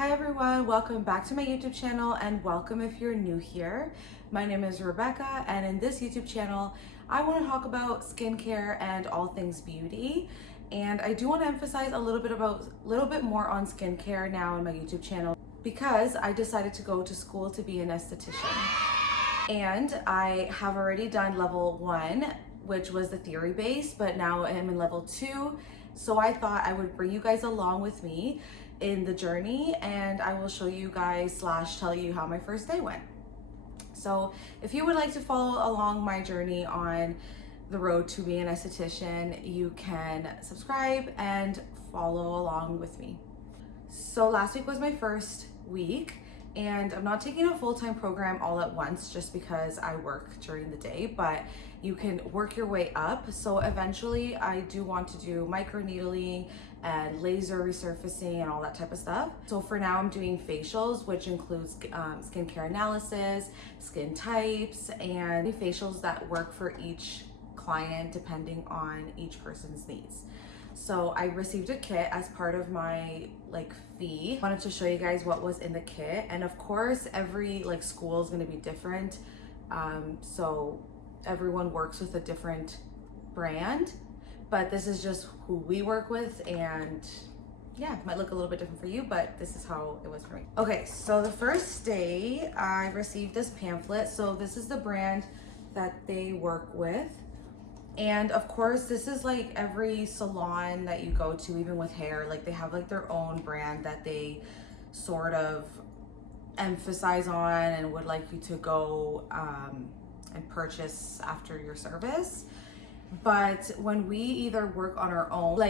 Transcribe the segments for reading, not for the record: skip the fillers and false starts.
Hi everyone, welcome back to my YouTube channel and welcome if you're new here. My name is Rebecca and in this YouTube channel, I want to talk about skincare and all things beauty. And I do want to emphasize a little bit more on skincare now in my YouTube channel because I decided to go to school to be an esthetician. And I have already done level 1, which was the theory base, but now I'm in level 2. So I thought I would bring you guys along with me in the journey and I will show you guys / tell you how my first day went. So if you would like to follow along my journey on the road to being an esthetician, you can subscribe and follow along with me. So last week was my first week and I'm not taking a full-time program all at once just because I work during the day, but you can work your way up. So eventually I do want to do microneedling and laser resurfacing and all that type of stuff. So for now I'm doing facials, which includes skincare analysis, skin types, and facials that work for each client depending on each person's needs. So I received a kit as part of my fee. I wanted to show you guys what was in the kit, and of course every school is going to be different, so everyone works with a different brand, but this is just who we work with, and yeah, it might look a little bit different for you, but this is how it was for me. Okay, so the first day I received this pamphlet. So this is the brand that they work with. And of course, this is like every salon that you go to, even with hair, they have their own brand that they sort of emphasize on and would like you to go and purchase after your service. But when we either work on our own,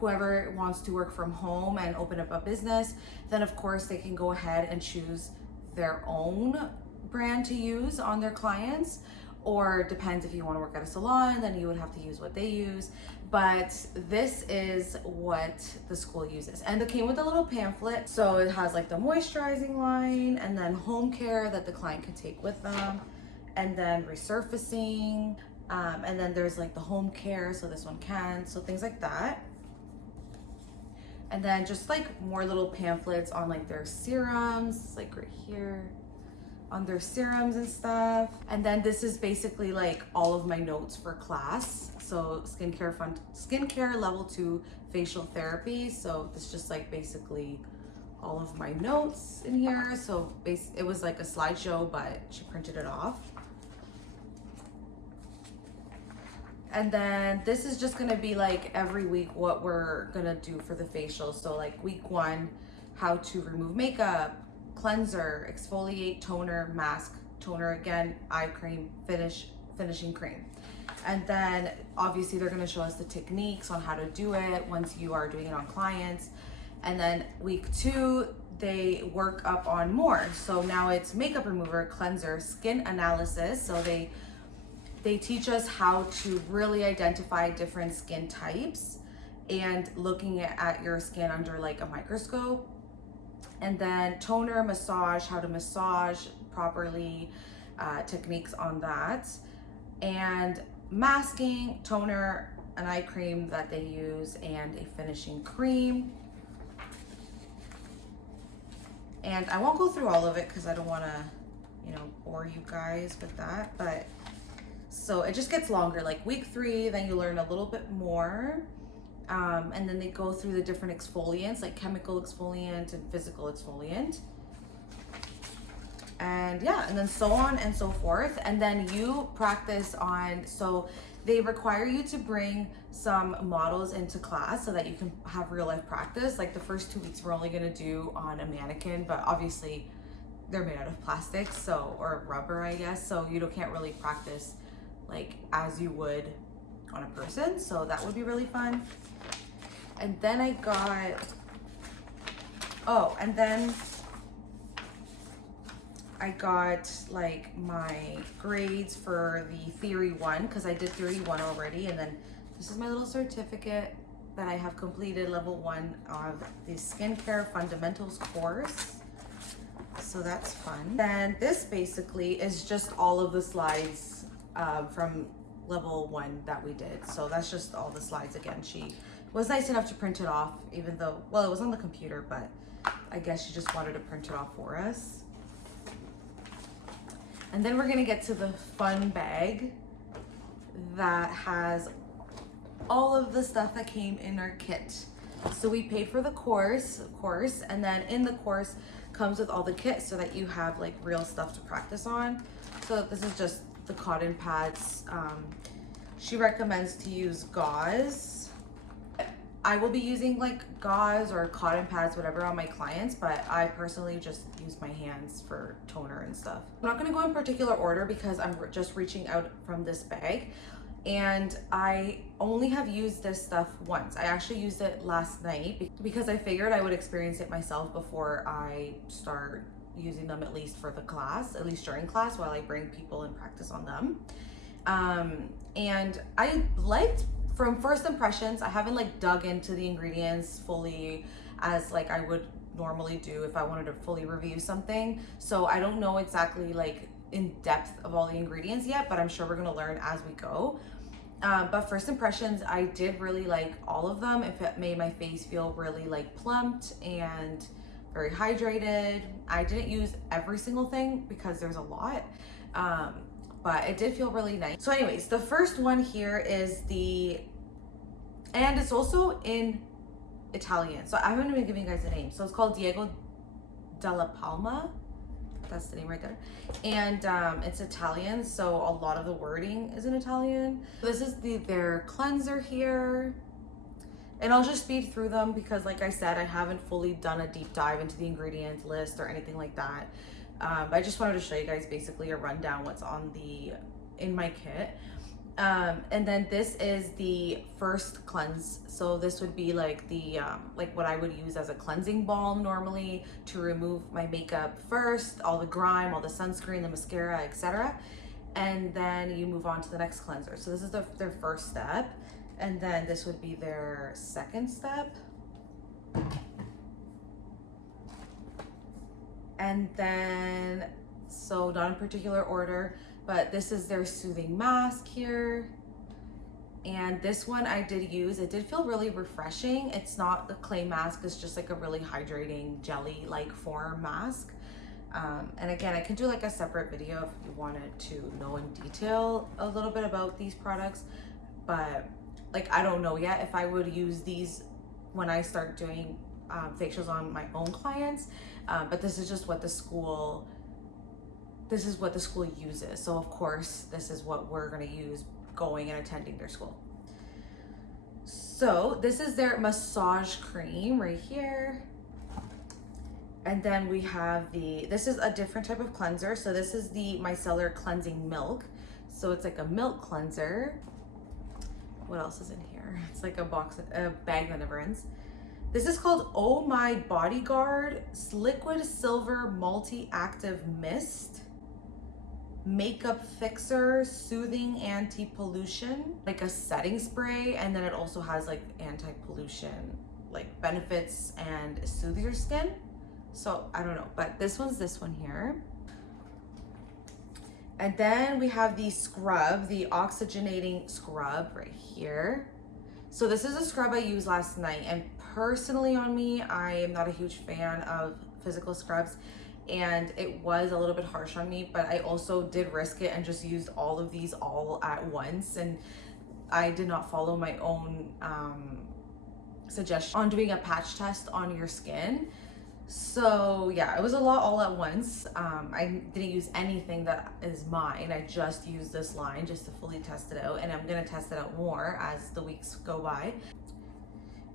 whoever wants to work from home and open up a business, then of course they can go ahead and choose their own brand to use on their clients. Or depends, if you want to work at a salon, then you would have to use what they use. But this is what the school uses. And it came with a little pamphlet. So it has the moisturizing line, and then home care that the client can take with them, and then resurfacing, and then there's the home care, so this one can, so things like that. And then just more little pamphlets on their serums, right here, on their serums and stuff. And then this is basically all of my notes for class. So skincare level 2 facial therapy. So this just basically all of my notes in here. So it was a slideshow, but she printed it off. And then this is just gonna be every week what we're gonna do for the facial. So week 1, how to remove makeup, cleanser, exfoliate, toner, mask, toner again, eye cream, finishing cream. And then obviously they're going to show us the techniques on how to do it once you are doing it on clients. And then week 2, they work up on more. So now it's makeup remover, cleanser, skin analysis. So they teach us how to really identify different skin types and looking at your skin under a microscope. And then toner, massage, how to massage properly, techniques on that. And masking, toner, an eye cream that they use, and a finishing cream. And I won't go through all of it because I don't want to, bore you guys with that. But so it just gets longer. Week 3, then you learn a little bit more. And then they go through the different exfoliants, chemical exfoliant and physical exfoliant. And yeah, and then so on and so forth. And then you practice on, so they require you to bring some models into class so that you can have real life practice. The first 2 weeks we're only gonna do on a mannequin, but obviously they're made out of plastic, so, or rubber, I guess. So you can't really practice as you would on a person. So that would be really fun. And then I got, my grades for the theory 1, because I did theory 1 already. And then this is my little certificate that I have completed level 1 of the skincare fundamentals course. So that's fun. Then this basically is just all of the slides from level 1 that we did. So that's just all the slides again. She was nice enough to print it off, even though, well, it was on the computer, but I guess she just wanted to print it off for us. And then we're gonna get to the fun bag that has all of the stuff that came in our kit. So we paid for the course, of course, and then in the course comes with all the kits so that you have like real stuff to practice on. So this is just the cotton pads. She recommends to use gauze. I will be using like gauze or cotton pads, whatever, on my clients, but I personally just use my hands for toner and stuff. I'm not gonna go in particular order because I'm just reaching out from this bag. And I only have used this stuff once. I actually used it last night because I figured I would experience it myself before I start using them, at least for the class, at least during class while I bring people and practice on them. And I liked, from first impressions, I haven't like dug into the ingredients fully as like I would normally do if I wanted to fully review something. So I don't know exactly like in depth of all the ingredients yet, but I'm sure we're gonna learn as we go. But first impressions, I did really like all of them. If it made my face feel really like plumped and very hydrated. I didn't use every single thing because there's a lot, but it did feel really nice. So anyways, the first one here is and it's also in Italian. So I haven't even given you guys a name. So it's called Diego della Palma. That's the name right there. And it's Italian, so a lot of the wording is in Italian. This is their cleanser here. And I'll just speed through them because like I said, I haven't fully done a deep dive into the ingredient list or anything like that. But I just wanted to show you guys basically a rundown what's on in my kit. And then this is the first cleanse. So this would be like like what I would use as a cleansing balm normally to remove my makeup first, all the grime, all the sunscreen, the mascara, etc. And then you move on to the next cleanser. So this is their first step. And then this would be their second step. And then, so not in particular order, but this is their soothing mask here. And this one I did use, it did feel really refreshing. It's not the clay mask, it's just like a really hydrating jelly-like form mask. And again, I can do like a separate video if you wanted to know in detail a little bit about these products, but like I don't know yet if I would use these when I start doing facials on my own clients, but this is just what the school uses. So of course, this is what we're gonna use going and attending their school. So this is their massage cream right here. And then we have this is a different type of cleanser. So this is the Micellar Cleansing Milk. So it's like a milk cleanser. What else is in here? It's like a bag that never ends. This is called Oh My Bodyguard Liquid Silver Multi-Active Mist. Makeup Fixer Soothing Anti-Pollution. Like a setting spray, and then it also has like anti-pollution like benefits and soothe your skin. So I don't know, but this one here. And then we have the scrub, the oxygenating scrub right here. So this is a scrub I used last night, and personally on me, I am not a huge fan of physical scrubs, and it was a little bit harsh on me, but I also did risk it and just used all of these all at once, and I did not follow my own suggestion on doing a patch test on your skin. So yeah, it was a lot all at once. I didn't use anything that is mine. I just used this line just to fully test it out, and I'm gonna test it out more as the weeks go by.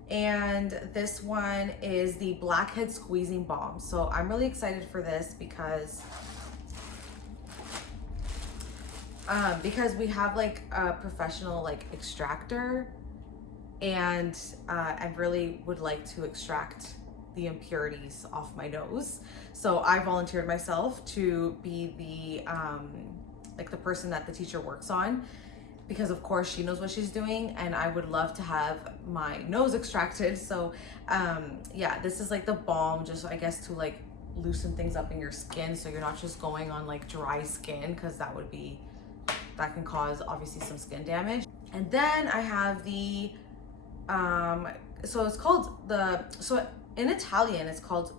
And this one is the Blackhead Squeezing Balm. So I'm really excited for this because we have like a professional like extractor, and I really would like to extract the impurities off my nose. So I volunteered myself to be the like the person that the teacher works on, because of course she knows what she's doing, and I would love to have my nose extracted. So yeah, this is like the balm, just I guess to like loosen things up in your skin, so you're not just going on like dry skin, because that can cause obviously some skin damage. And then I have the so it's called in Italian, it's called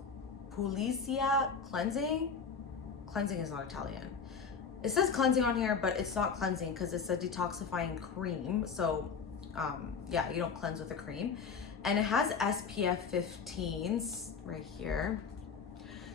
Pulizia cleansing. Cleansing is not Italian. It says cleansing on here, but it's not cleansing because it's a detoxifying cream. So yeah, you don't cleanse with a cream. And it has SPF 15s right here.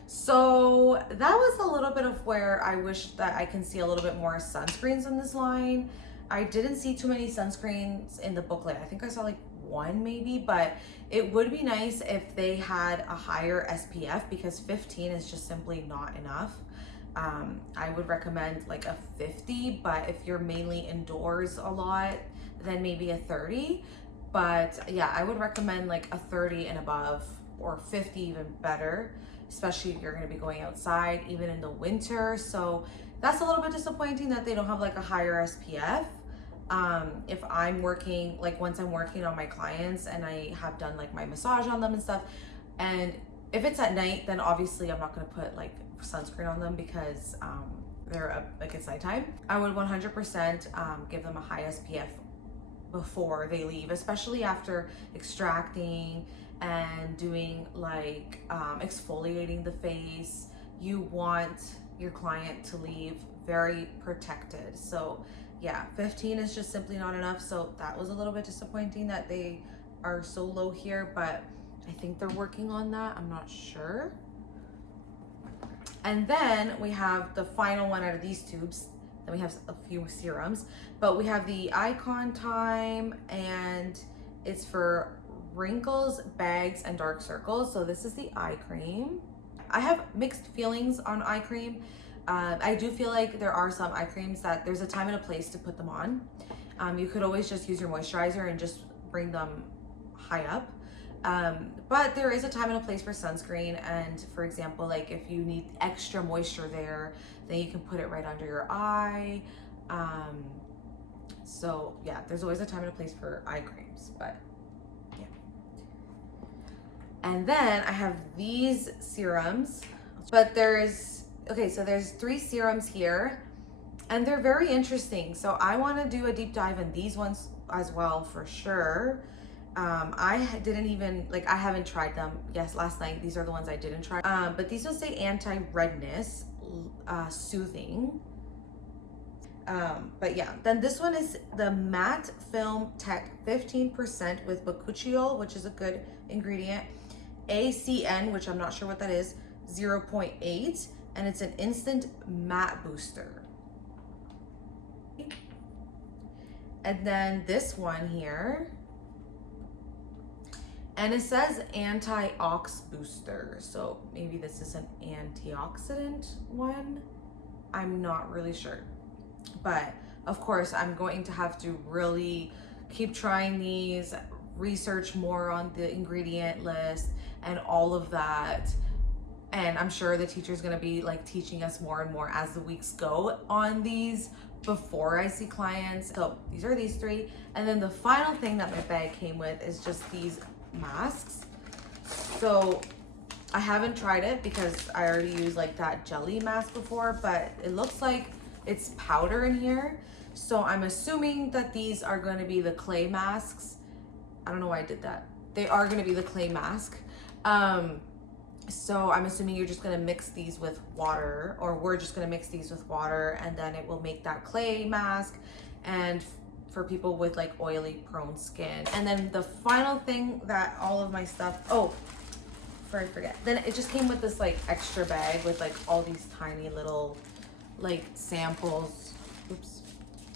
So that was a little bit of where I wish that I can see a little bit more sunscreens in this line. I didn't see too many sunscreens in the booklet. I think I saw like one maybe, but it would be nice if they had a higher SPF because 15 is just simply not enough. I would recommend like a 50, but if you're mainly indoors a lot, then maybe a 30. But yeah, I would recommend like a 30 and above, or 50 even better, especially if you're going to be going outside even in the winter. So that's a little bit disappointing that they don't have like a higher SPF. If I'm working, like once I'm working on my clients and I have done like my massage on them and stuff, and if it's at night, then obviously I'm not going to put like sunscreen on them because they're up, like it's nighttime. I would 100% give them a high SPF before they leave, especially after extracting and doing like exfoliating the face. You want your client to leave very protected. So yeah, 15 is just simply not enough. So that was a little bit disappointing that they are so low here, but I think they're working on that. I'm not sure. And then we have the final one out of these tubes. Then we have a few serums, but we have the Icon Time, and it's for wrinkles, bags, and dark circles. So this is the eye cream. I have mixed feelings on eye cream. I do feel like there are some eye creams that there's a time and a place to put them on. You could always just use your moisturizer and just bring them high up. But there is a time and a place for sunscreen. And for example, like if you need extra moisture there, then you can put it right under your eye. So yeah, there's always a time and a place for eye creams, but yeah. And then I have these serums, but okay, so there's 3 serums here and they're very interesting. So I want to do a deep dive in these ones as well for sure. I didn't even, like, I haven't tried them. Yes, last night, these are the ones I didn't try. But these will say anti-redness, soothing. But yeah, then this one is the Matte Film Tech 15% with bakuchiol, which is a good ingredient. ACN, which I'm not sure what that is, 0.8, and it's an instant matte booster. And then this one here, and it says anti-ox booster. So maybe this is an antioxidant one. I'm not really sure. But of course, I'm going to have to really keep trying these, research more on the ingredient list and all of that. And I'm sure the teacher's gonna be like teaching us more and more as the weeks go on these before I see clients. So these are these 3. And then the final thing that my bag came with is just these masks. So I haven't tried it because I already used like that jelly mask before, but it looks like it's powder in here. So I'm assuming that these are going to be the clay masks. I don't know why I did that. They are going to be the clay mask. So I'm assuming you're just going to mix these with water, or we're just going to mix these with water, and then it will make that clay mask. And for people with like oily prone skin. And then the final thing that all of my stuff, oh, before I forget, then it just came with this like extra bag with like all these tiny little like samples, oops,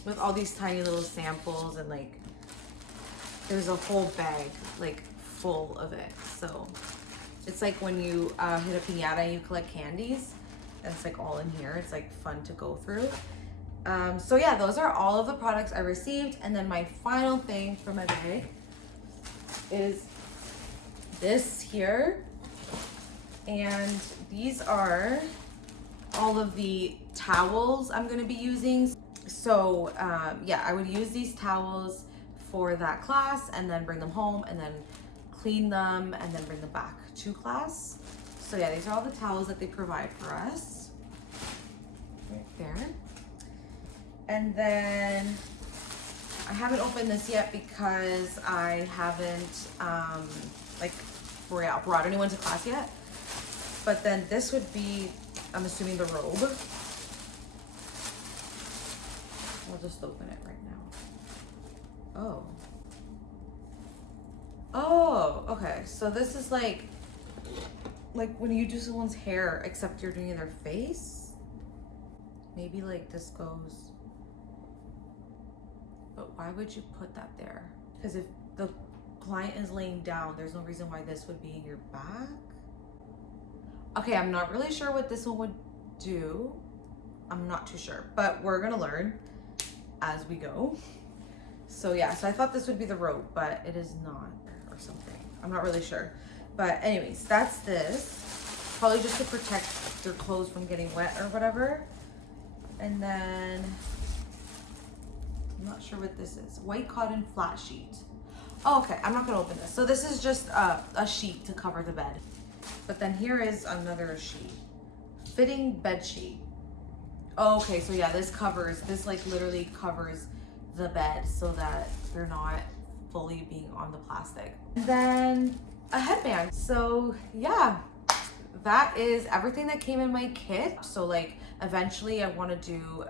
with all these tiny little samples, and like there's a whole bag like full of it. So it's like when you hit a piñata and you collect candies, and it's like all in here. It's like fun to go through. So yeah, those are all of the products I received. And then my final thing for my bag is this here. And these are all of the towels I'm gonna be using. So yeah, I would use these towels for that class and then bring them home and then clean them and then bring them back to class. So yeah, these are all the towels that they provide for us. Right there. And then I haven't opened this yet because I haven't like brought anyone to class yet. But then this would be, I'm assuming, the robe. I'll just open it right now. Oh. Oh, okay. So this is like when you do someone's hair, except you're doing their face. Maybe like this goes. But why would you put that there? Because if the client is laying down, there's no reason why this would be in your back. Okay, I'm not really sure what this one would do. I'm not too sure, but we're gonna learn as we go. So yeah, so I thought this would be the rope, but it is not, or something. I'm not really sure. But anyways, that's this. Probably just to protect their clothes from getting wet or whatever. And then, I'm not sure what this is. White cotton flat sheet. Oh, okay, I'm not gonna open this. So this is just a sheet to cover the bed. But then here is another sheet. Fitting bed sheet. Oh, okay, so yeah, this like literally covers the bed so that they're not fully being on the plastic. And then a headband. So yeah, that is everything that came in my kit. So like eventually I want to do,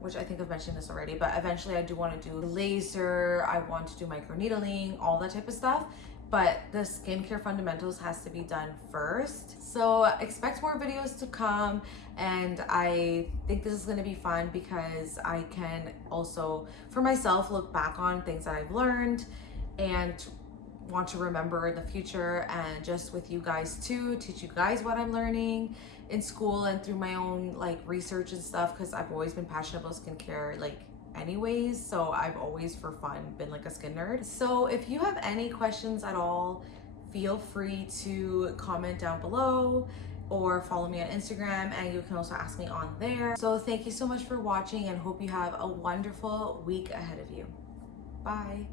which I think I've mentioned this already, but eventually I do want to do laser, I want to do microneedling, all that type of stuff. But the skincare fundamentals has to be done first. So expect more videos to come, and I think this is gonna be fun because I can also, for myself, look back on things that I've learned and want to remember in the future, and just with you guys too, teach you guys what I'm learning in school and through my own like research and stuff, because I've always been passionate about skincare like anyways, so I've always for fun been like a skin nerd. So if you have any questions at all, feel free to comment down below or follow me on Instagram, and you can also ask me on there. So thank you so much for watching, and hope you have a wonderful week ahead of you. Bye.